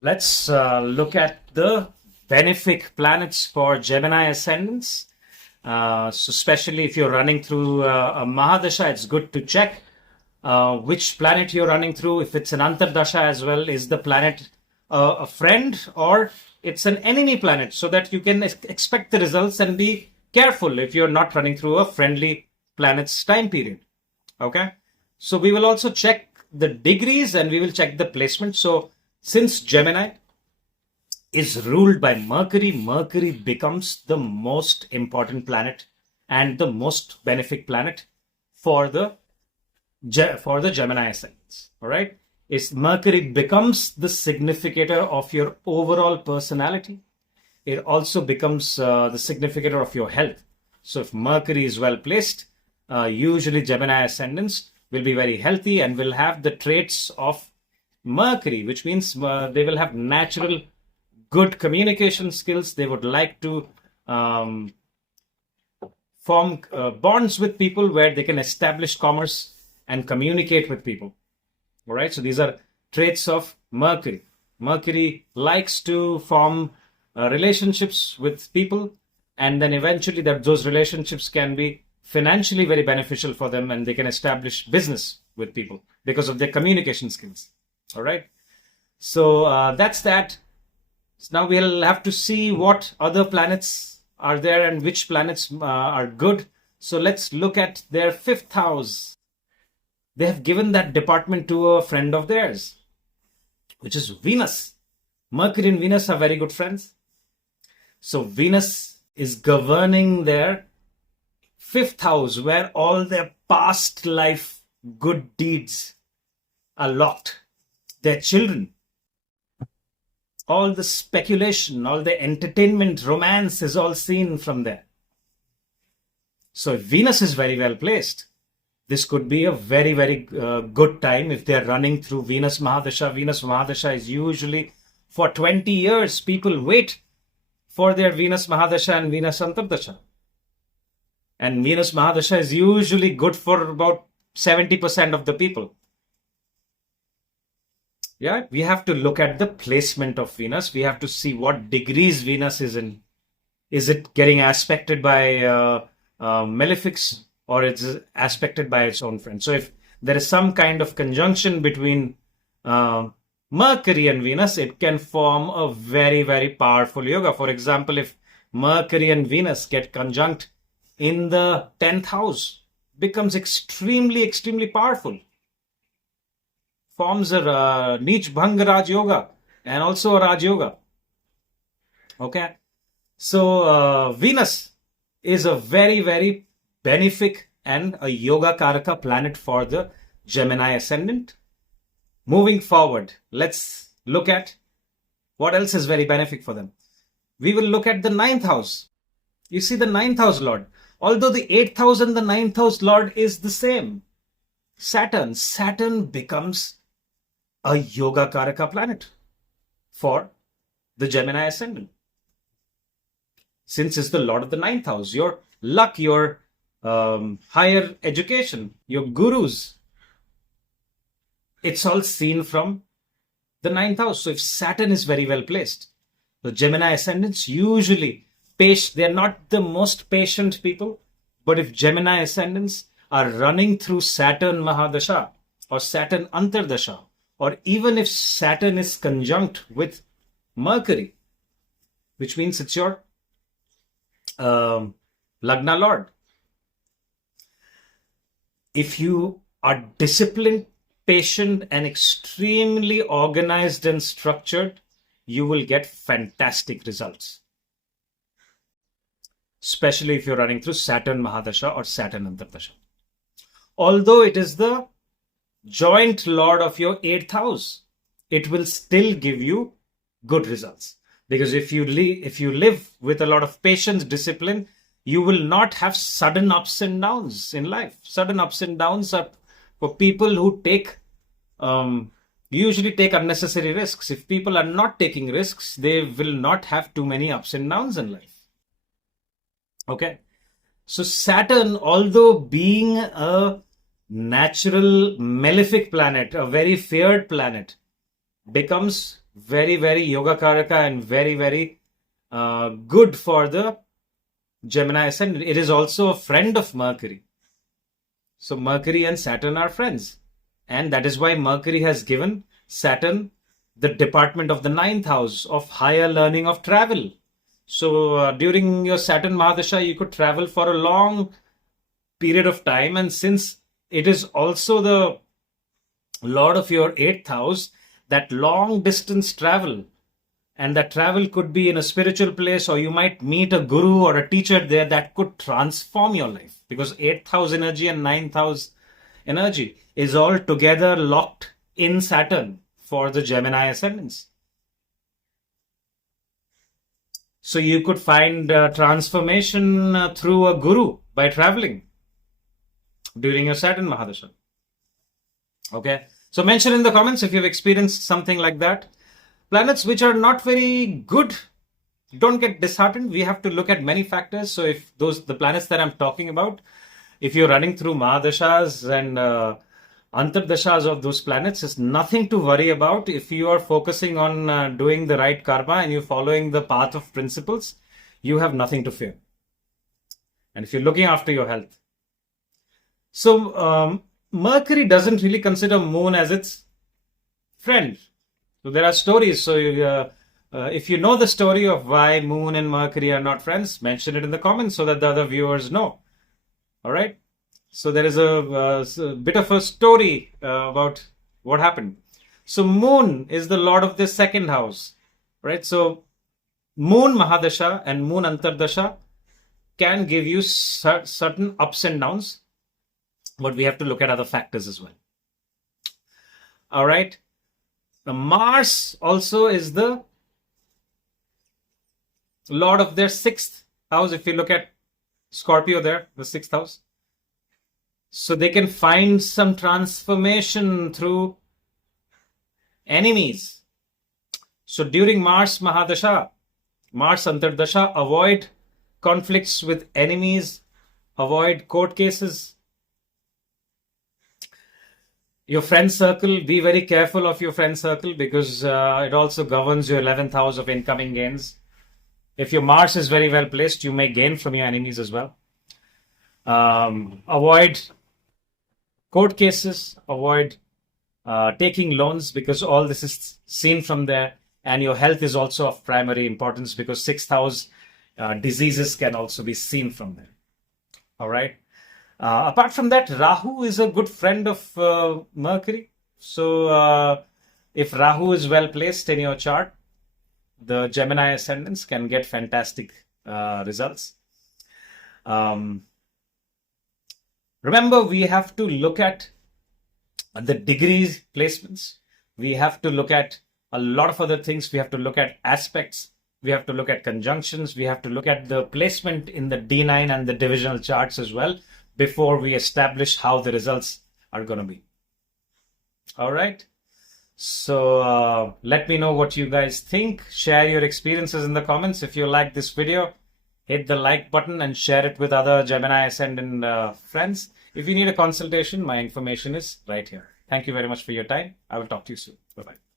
Let's look at the benefic planets for Gemini ascendants. So especially if you're running through a Mahadasha, it's good to check which planet you're running through. If it's an Antardasha as well, is the planet a friend or it's an enemy planet, so that you can expect the results and be careful if you're not running through a friendly planet's time period. Okay, so we will also check the degrees and we will check the placement. So since Gemini is ruled by Mercury, Mercury becomes the most important planet and the most benefic planet for the Gemini ascendants. All right, is Mercury becomes the significator of your overall personality. It also becomes the significator of your health. So if Mercury is well placed, usually Gemini ascendants will be very healthy and will have the traits of Mercury, which means they will have natural good communication skills. They would like to form bonds with people where they can establish commerce and communicate with people. All right, so these are traits of Mercury. Mercury likes to form relationships with people, and then eventually those relationships can be financially very beneficial for them, and they can establish business with people because of their communication skills. All right, so that's that. So now we'll have to see what other planets are there and which planets are good. So let's look at their fifth house. They have given that department to a friend of theirs, which is Venus. Mercury and Venus are very good friends. So Venus is governing their fifth house, where all their past life good deeds are locked. Their children, all the speculation, all the entertainment, romance is all seen from there. So if Venus is very well placed, this could be a very, very good time if they're running through Venus Mahadasha. Venus Mahadasha is usually for 20 years. People wait for their Venus Mahadasha and Venus Antardasha. And Venus Mahadasha is usually good for about 70% of the people. Yeah, we have to look at the placement of Venus. We have to see what degrees Venus is in. Is it getting aspected by malefics, or it's aspected by its own friend? So if there is some kind of conjunction between Mercury and Venus, it can form a very, very powerful yoga. For example, if Mercury and Venus get conjunct in the 10th house, becomes extremely, extremely powerful. Forms a Neech Bhang Raj Yoga and also a Raj Yoga. Okay. So Venus is a very, very benefic and a yoga karaka planet for the Gemini ascendant. Moving forward, let's look at what else is very benefic for them. We will look at the 9th house. You see the 9th house lord. Although the 8th house and the 9th house lord is the same, Saturn becomes a yoga karaka planet for the Gemini ascendant. Since it's the lord of the 9th house, your luck, your higher education, your gurus, it's all seen from the 9th house. So if Saturn is very well placed, the Gemini ascendants usually they're not the most patient people, but if Gemini ascendants are running through Saturn Mahadasha or Saturn Antardasha, or even if Saturn is conjunct with Mercury, which means it's your Lagna Lord. If you are disciplined, patient, and extremely organized and structured, you will get fantastic results. Especially if you're running through Saturn Mahadasha or Saturn Antardasha. Although it is the joint lord of your 8th house, it will still give you good results. Because if you live with a lot of patience, discipline, you will not have sudden ups and downs in life. Sudden ups and downs are for people who usually take unnecessary risks. If people are not taking risks, they will not have too many ups and downs in life. Okay. So Saturn, although being a natural malefic planet, a very feared planet, becomes very, very yoga karaka and very, very good for the Gemini ascendant. It is also a friend of Mercury. So Mercury and Saturn are friends. And that is why Mercury has given Saturn the department of the ninth house of higher learning of travel. So during your Saturn Mahadasha, you could travel for a long period of time. And since it is also the Lord of your eighth house, that long distance travel, and that travel could be in a spiritual place, or you might meet a guru or a teacher there that could transform your life, because eighth house energy and ninth house energy is all together locked in Saturn for the Gemini ascendants. So you could find transformation through a guru by traveling during your Saturn Mahadasha. Okay, so mention in the comments if you've experienced something like that. Planets which are not very good, don't get disheartened. We have to look at many factors. So if the planets that I'm talking about, if you're running through Mahadashas and Antardashas of those planets, is nothing to worry about. If you are focusing on doing the right karma and you're following the path of principles, you have nothing to fear. And if you're looking after your health. So Mercury doesn't really consider Moon as its friend. So there are stories. So if you know the story of why Moon and Mercury are not friends, mention it in the comments so that the other viewers know. All right. So there is a bit of a story about what happened. So Moon is the Lord of the second house, right? So Moon Mahadasha and Moon Antardasha can give you certain ups and downs, but we have to look at other factors as well. All right. Now Mars also is the Lord of their sixth house. If you look at Scorpio there, the sixth house. So they can find some transformation through enemies. So during Mars Mahadasha, Mars Antardasha, avoid conflicts with enemies, avoid court cases. Your friend circle, be very careful of your friend circle, because it also governs your 11th house of incoming gains. If your Mars is very well placed, you may gain from your enemies as well. Avoid court cases, avoid taking loans, because all this is seen from there. And your health is also of primary importance, because sixth house diseases can also be seen from there. All right. Apart from that, Rahu is a good friend of Mercury. So if Rahu is well placed in your chart, the Gemini ascendants can get fantastic results. Remember, we have to look at the degrees placements. We have to look at a lot of other things. We have to look at aspects. We have to look at conjunctions. We have to look at the placement in the D9 and the divisional charts as well, before we establish how the results are going to be. All right. So let me know what you guys think. Share your experiences in the comments. If you like this video, hit the like button and share it with other Gemini Ascendant friends. If you need a consultation, my information is right here. Thank you very much for your time. I will talk to you soon. Bye-bye.